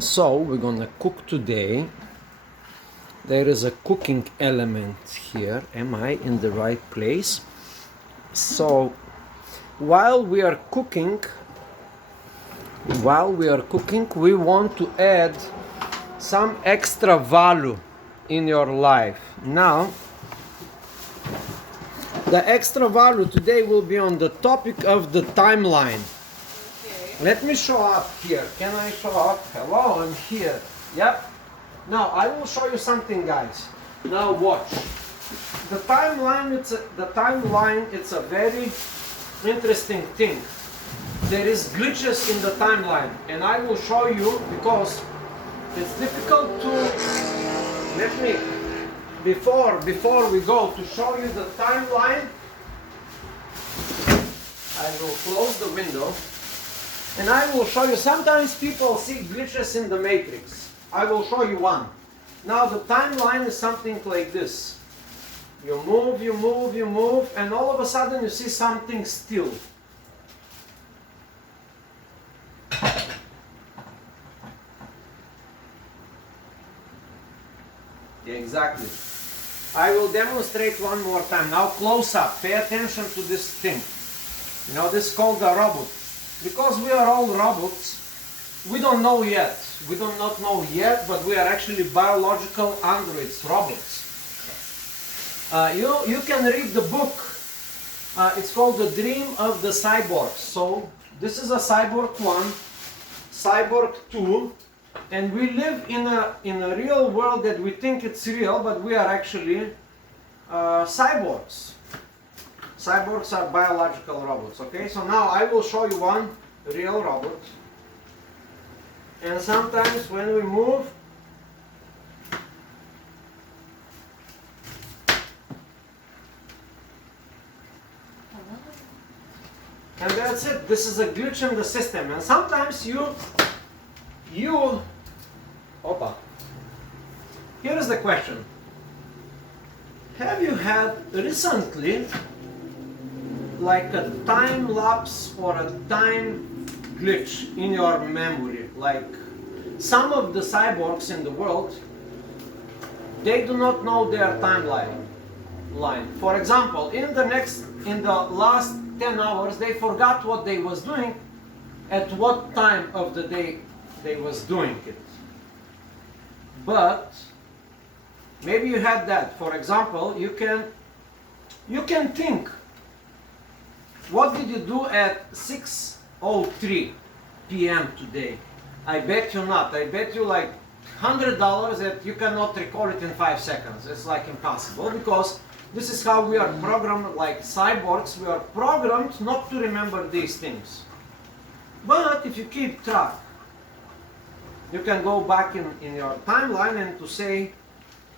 So we're gonna cook today. There is a cooking element here. Am I in the right place? So while we are cooking, we want to add some extra value in your life. Now, the extra value today will be on the topic of the timeline. Okay. Let me show up here. Can I show up? Hello, I'm here. Yep. Now I will show you something, guys. Now watch. The timeline. It's a very interesting thing. There is glitches in the timeline, and I will show you because it's difficult to. Let me. Before we go to show you the timeline, I will close the window, and I will show you. Sometimes people see glitches in the matrix. I will show you one. Now the timeline is something like this. You move, and all of a sudden you see something still. Exactly. I will demonstrate one more time. Now close up. Pay attention to this thing. You know, this is called a robot. Because we are all robots, we don't know yet. We do not know yet, but we are actually biological androids, robots. You can read the book. It's called The Dream of the Cyborg. So this is a Cyborg 1, Cyborg 2, and we live in a real world that we think it's real, but we are actually cyborgs. Cyborgs are biological robots. Okay, so now I will show you one real robot. And sometimes when we move, and that's it. This is a glitch in the system. And sometimes Opa. Here is the question. Have you had recently like a time lapse or a time glitch in your memory? Like some of the cyborgs in the world, they do not know their timeline. For example, in the last 10 hours, they forgot what they was doing, at what time of the day they was doing it. But maybe you had that. For example, you can think, what did you do at 6:03 p.m. today? I bet you not. I bet you like $100 that you cannot recall it in 5 seconds. It's like impossible, because this is how we are programmed, like cyborgs. We are programmed not to remember these things. But if you keep track, you can go back in your timeline and to say,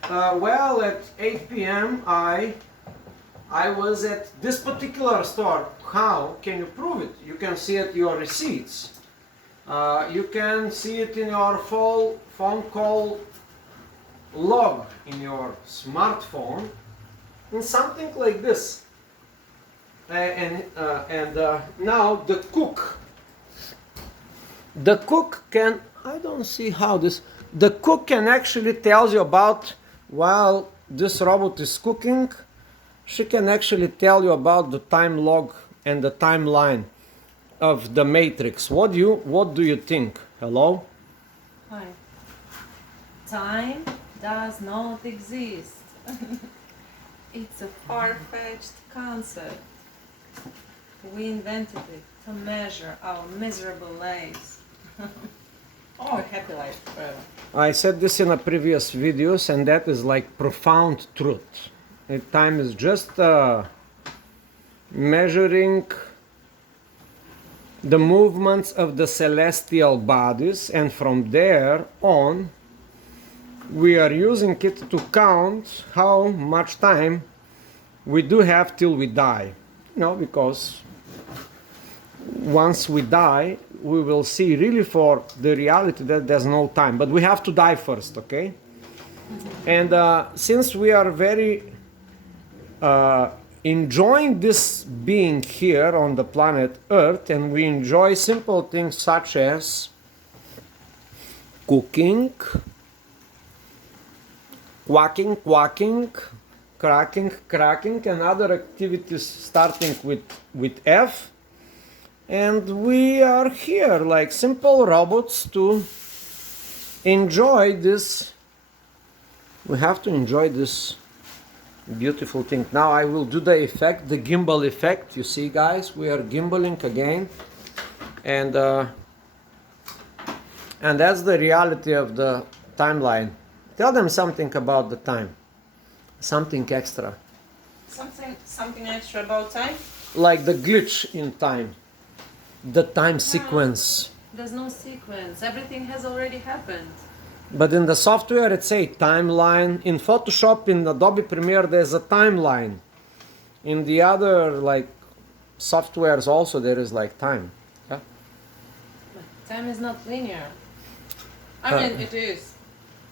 well, at 8 p.m. I was at this particular store. How can you prove it? You can see it in your receipts. You can see it in your phone call log in your smartphone, and something like this. Now the cook. The cook can. I don't see how this. The cook can actually tell you about, while this robot is cooking, she can actually tell you about the time log and the timeline of the matrix. What do you think? Hello? Hi. Time does not exist. It's a far-fetched concept. We invented it to measure our miserable lives. Or happy life forever. I said this in a previous videos, and that is like profound truth. Time is just measuring the movements of the celestial bodies, and from there on we are using it to count how much time we do have till we die. You know, because once we die, we will see really for the reality that there's no time. But we have to die first, okay? And since we are very enjoying this being here on the planet Earth, and we enjoy simple things such as cooking, quacking, quacking, cracking, cracking, and other activities starting with F. And we are here like simple robots to enjoy this. We have to enjoy this beautiful thing. Now I will do the effect, the gimbal effect. You see, guys, we are gimbaling again, and that's the reality of the timeline. Tell them something about the time, something extra, Something extra about time? like the glitch in time, the time sequence. There's no sequence. Everything has already happened. But in the software, it's a timeline. In Photoshop, in Adobe Premiere, there's a timeline. In the other like softwares, also there is like time. Yeah? But time is not linear. I mean, it is,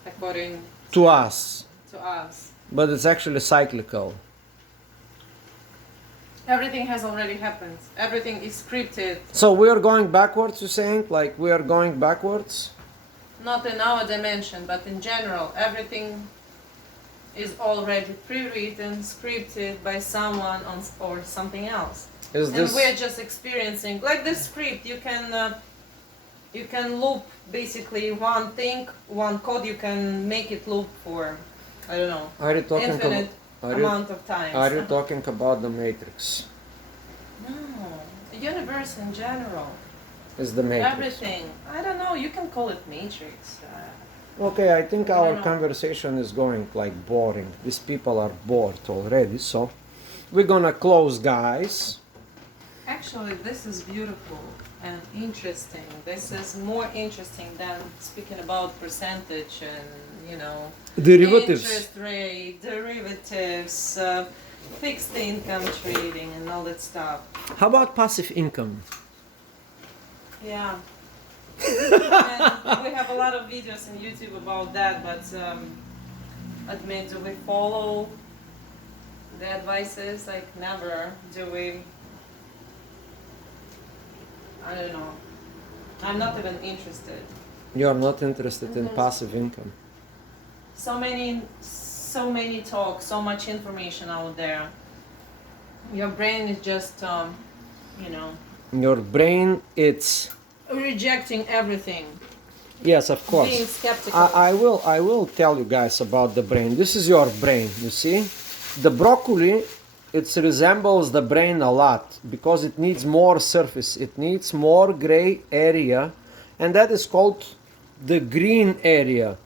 according To us, to us. but it's actually cyclical. Everything has already happened. Everything is scripted. So we are going backwards. You're saying, like we are going backwards? Not in our dimension, but in general, everything is already pre-written, scripted by someone or something else. Is And this? we're just experiencing, like the script, you can loop basically one thing, one code, you can make it loop for, I don't know, Are you talking infinite about? Are you, amount of times. are you talking about the Matrix? No, the universe in general, Is the Matrix? everything. I don't know, you can call it matrix. Okay, I think I our don't know. conversation is going like boring. These people are bored already, so we're gonna close, guys. Actually, this is beautiful and interesting. This is more interesting than speaking about percentage and, Derivatives. interest rate, derivatives, fixed income trading, and all that stuff. How about passive income? Yeah. And we have a lot of videos on YouTube about that, but admit, do we follow the advices? Like, never. Do we? I don't know. I'm not even interested. You are not interested in passive income. So many talks, so much information out there. Your brain is just, Your brain, it's rejecting everything. yes, of course. Being skeptical. I will tell you guys about the brain. This is your brain, you see? The broccoli, it resembles the brain a lot because it needs more surface, it needs more gray area, and that is called the green area.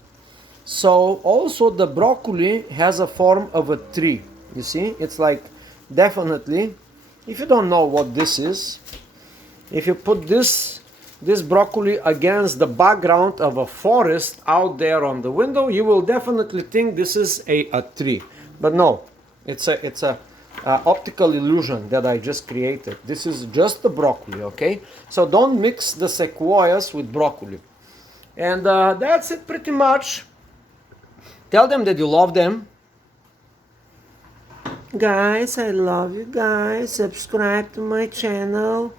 So also the broccoli has a form of a tree, you see? It's like definitely, if you don't know what this is, if you put this broccoli against the background of a forest out there on the window, you will definitely think this is a tree. But no, it's a optical illusion that I just created. This is just the broccoli, okay? So don't mix the sequoias with broccoli. And that's it pretty much. Tell them that you love them. Guys, I love you guys. Subscribe to my channel.